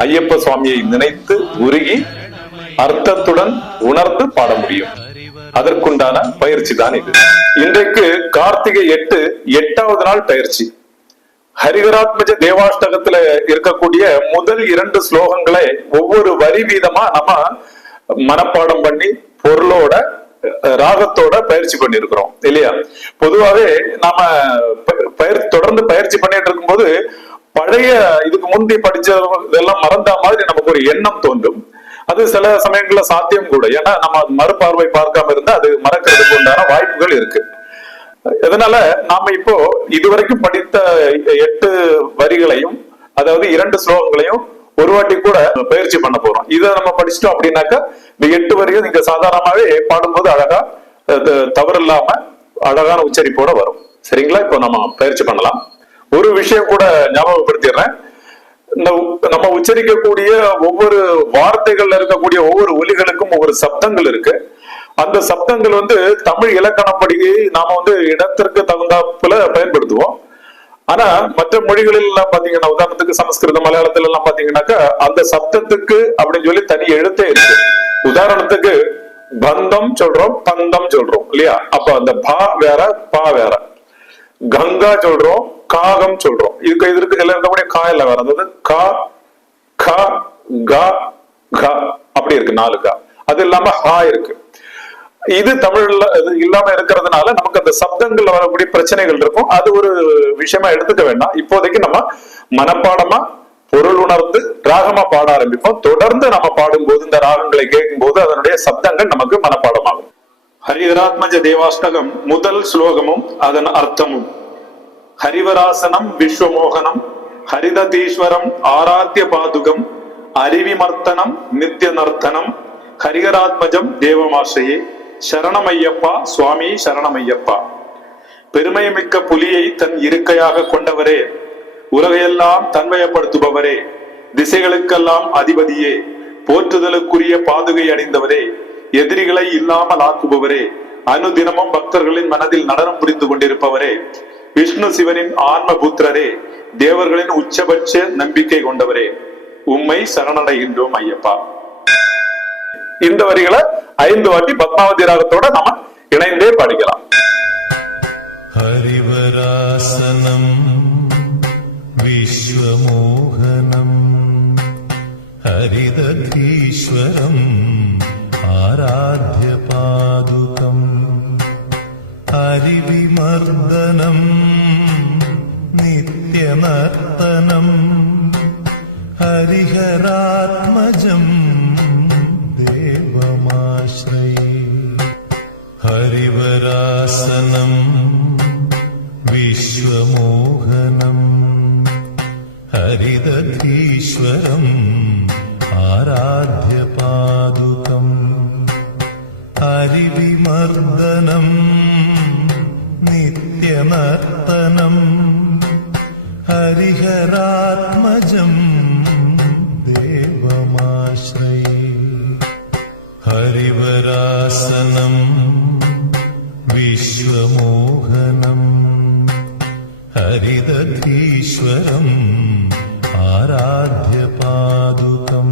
ஐயப்ப சுவாமியை நினைத்து உருகி அர்த்தத்துடன் உணர்ந்து பாட முடியும். அதற்குண்டான பயிற்சி தான் இது. இன்றைக்கு கார்த்திகை எட்டு எட்டாவது நாள் பயிற்சி. ஹரிகராத்மஜ தேவாஷ்டகத்துல இருக்கக்கூடிய முதல் இரண்டு ஸ்லோகங்களை ஒவ்வொரு வரி வீதமா நம்ம மனப்பாடம் பண்ணி பொருளோட அஹ், ராகத்தோட பயிற்சி பண்ணிருக்கிறோம் இல்லையா? பொதுவாவே நாம பயிர் தொடர்ந்து பயிற்சி பண்ணிட்டு இருக்கும்போது பழைய இதுக்கு முந்தி படிச்ச இதெல்லாம் மறந்த மாதிரி நமக்கு ஒரு எண்ணம் தோன்றும். அது சில சமயங்கள்ல சாத்தியம் கூட. ஏன்னா நம்ம மறுபார்வை பார்க்காம இருந்தா அது மறக்கிறதுக்கு உண்டான வாய்ப்புகள் இருக்கு. இதனால நாம இப்போ இதுவரைக்கும் படித்த எட்டு வரிகளையும் அதாவது இரண்டு ஸ்லோகங்களையும் ஒரு வாட்டி கூட பயிற்சி பண்ண போறோம். இதை நம்ம படிச்சிட்டோம் அப்படின்னாக்கா இந்த எட்டு வரிகள் நீங்க சாதாரணமாவே பாடும்போது அழகா தவறு இல்லாம அழகான உச்சரிப்போட வரும். சரிங்களா? இப்போ நம்ம பயிற்சி பண்ணலாம். ஒரு விஷயம் கூட ஞாபகப்படுத்திடுறேன். இந்த நம்ம உச்சரிக்கக்கூடிய ஒவ்வொரு வார்த்தைகள்ல இருக்கக்கூடிய ஒவ்வொரு ஒலிகளுக்கும் ஒவ்வொரு சப்தங்கள் இருக்கு. அந்த சப்தங்கள் வந்து தமிழ் இலக்கணப்படி நாம வந்து இடத்திற்கு தகுந்தாப்புல பயன்படுத்துவோம். ஆனா மற்ற மொழிகளில் எல்லாம் பாத்தீங்கன்னா உதாரணத்துக்கு சமஸ்கிருதம் மலையாளத்துல எல்லாம் பாத்தீங்கன்னாக்கா அந்த சப்தத்துக்கு அப்படின்னு சொல்லி தனி எழுத்தே இருக்கு. உதாரணத்துக்கு பந்தம் சொல்றோம் பந்தம் சொல்றோம் இல்லையா? அப்ப அந்த பா வேற பா வேற. கங்கா சொல்றோம் காகம் சொல்றோம். இதுக்கு இதற்கு எல்லாம் இருக்கக்கூடிய கா இல்ல வேற. அதாவது கா க க க. அப்படி இருக்கு நாலு கா. அது இல்லாம ஹா இருக்கு. இது தமிழ்ல இது இல்லாம இருக்கிறதுனால நமக்கு அந்த சப்தங்கள்ல வரக்கூடிய பிரச்சனைகள் இருக்கும். அது ஒரு விஷயமா எடுத்துக்க வேண்டாம். இப்போதைக்கு நம்ம மனப்பாடமா பொருள் உணர்ந்து ராகமா பாட ஆரம்பிப்போம். தொடர்ந்து நம்ம பாடும்போது இந்த ராகங்களை கேட்கும்போது அதனுடைய சப்தங்கள் நமக்கு மனப்பாடமாகும். ஹரிஹராத்மஜ தேவாஷ்டகம் முதல் ஸ்லோகமும் அதன் அர்த்தமும். ஹரிவராசனம் விஸ்வமோகனம் ஹரிததீஸ்வரம் ஆராத்திய பாதுகம் அரிவிமர்த்தனம் நித்திய நர்த்தனம் ஹரிகராத்மஜம் தேவமாசையே சரணமையப்பா சுவாமி சரணமையப்பா. பெருமைமிக்க புலியை தன் இருக்கையாக கொண்டவரே உலகையெல்லாம் தன்மயப்படுத்துபவரே திசைகளுக்கெல்லாம் அதிபதியே போற்றுதலுக்குரிய பாதுகை அடைந்தவரே எதிரிகளை இல்லாமல் ஆக்குபவரே அனுதினமும் பக்தர்களின் மனதில் நடனம் புரிந்து கொண்டிருப்பவரே விஷ்ணு சிவனின் ஆன்ம புத்திரரே தேவர்களின் உச்சபட்ச நம்பிக்கை கொண்டவரே உம்மை சரணடைகின்றோம் ஐயப்பா. இந்த வரிகளை ஐந்து வாட்டி பத்மாவதி ராகத்தோட நம்ம இணைந்தே படிக்கலாம். ஹரிவராசனம் விஸ்வமோகனம் ஹரிதீஸ்வரம் ஆராத்திய பாது ആരിവിമർദ്ദനം നിത്യനർത്തനം ഹരിഹരാത്മജം വിശ്വമോഹനം. ഹരിതധീശ്വരം ആരാധ്യ പാദുകം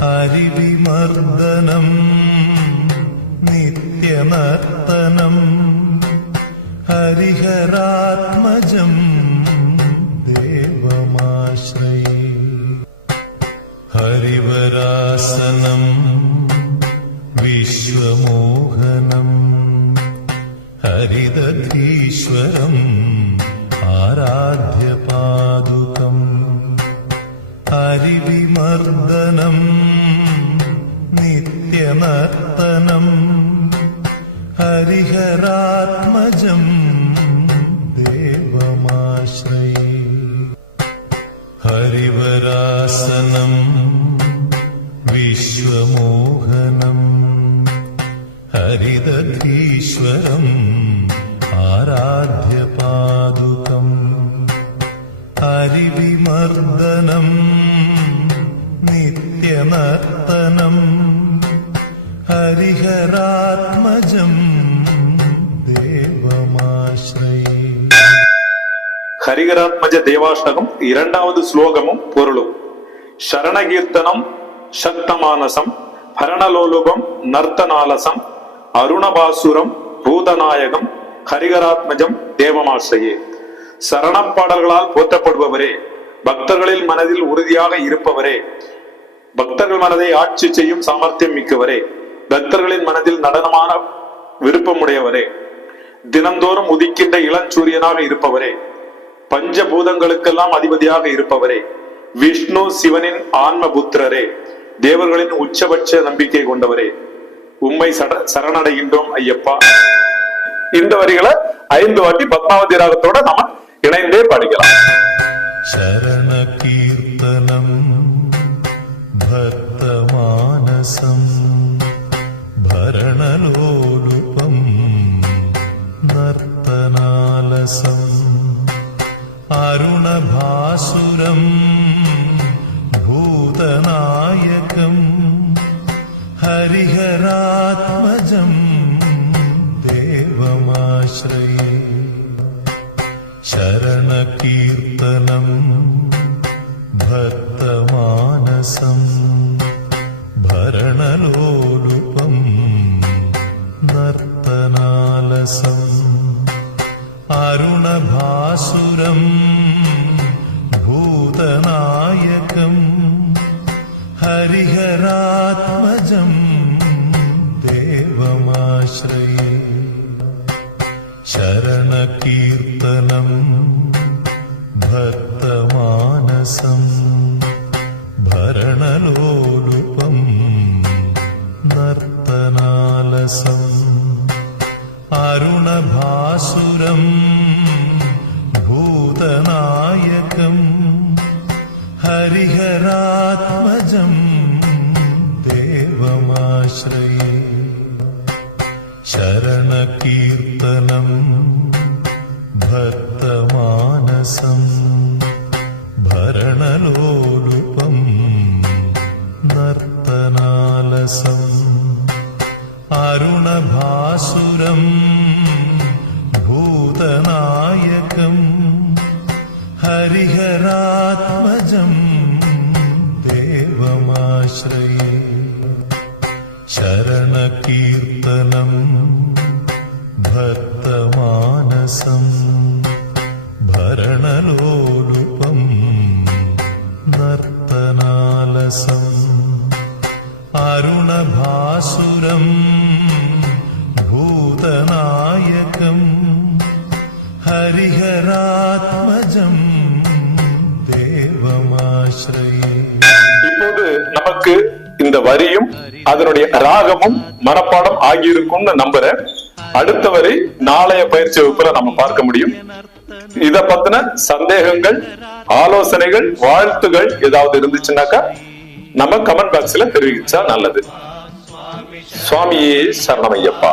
ഹരിവിമർദ്ദനം மத்தனம் ஹரிஹராத்மஜம் ஹரிகராத்மஜ தேவாஷ்டகம் இரண்டாவது ஸ்லோகமும் பொருளும். சரணகீர்த்தனம் சக்தமானசம் பரணலோலுபம் நர்த்தனாலசம் அருணபாசுரம் பூதநாயகம் ஹரிகராத்மஜம் தேவமாசையே. சரணம் பாடல்களால் போற்றப்படுபவரே பக்தர்களில் மனதில் உறுதியாக இருப்பவரே பக்தர்கள் மனதை ஆட்சி செய்யும் சாமர்த்தியம் மிக்கவரே பக்தர்களின் மனதில் நடனமான விருப்பமுடையவரே தினந்தோறும் உதிக்கின்ற இளஞ்சூரியனாக இருப்பவரே பஞ்சபூதங்களுக்கெல்லாம் அதிபதியாக இருப்பவரே விஷ்ணு சிவனின் ஆன்ம புத்திரரே தேவர்களின் உச்சபட்ச நம்பிக்கை கொண்டவரே உண்மை சரணடைகின்றோம் ஐயப்பா. இந்த வரிகளை ஐந்து வாட்டி பத்மாவதி ராகத்தோட நாம இணைந்தே பாடிக்கலாம். சரண கீர்த்தனம் பக்த பரணலோ ഭൂതനാസുരം ഭൂതനായകം ഹരിഹരാത്മജം ദേവമാശ്രയേ. ശരണകീർത്തനം ഭക്തമാനസം ഭരണലോലുപം നർത്തനാലസം അരുണഭാസുരം നായകം ഹരിഹരാത്മജം ദേവമാശ്രയേ. ശരണകീർത്തനം ഭക്തമാനസം. அதனுடைய ராகமும் மனப்பாடம் ஆகியிருக்கும்னு நம்புறேன். அடுத்த வரை நாளைய பயிற்சி வகுப்புல நம்ம பார்க்க முடியும். இத பத்தின சந்தேகங்கள் ஆலோசனைகள் வாழ்த்துகள் ஏதாவது இருந்துச்சுன்னாக்கா நம்ம கமெண்ட் பாக்ஸ்ல தெரிவிச்சா நல்லது. சுவாமியே சரணமையப்பா.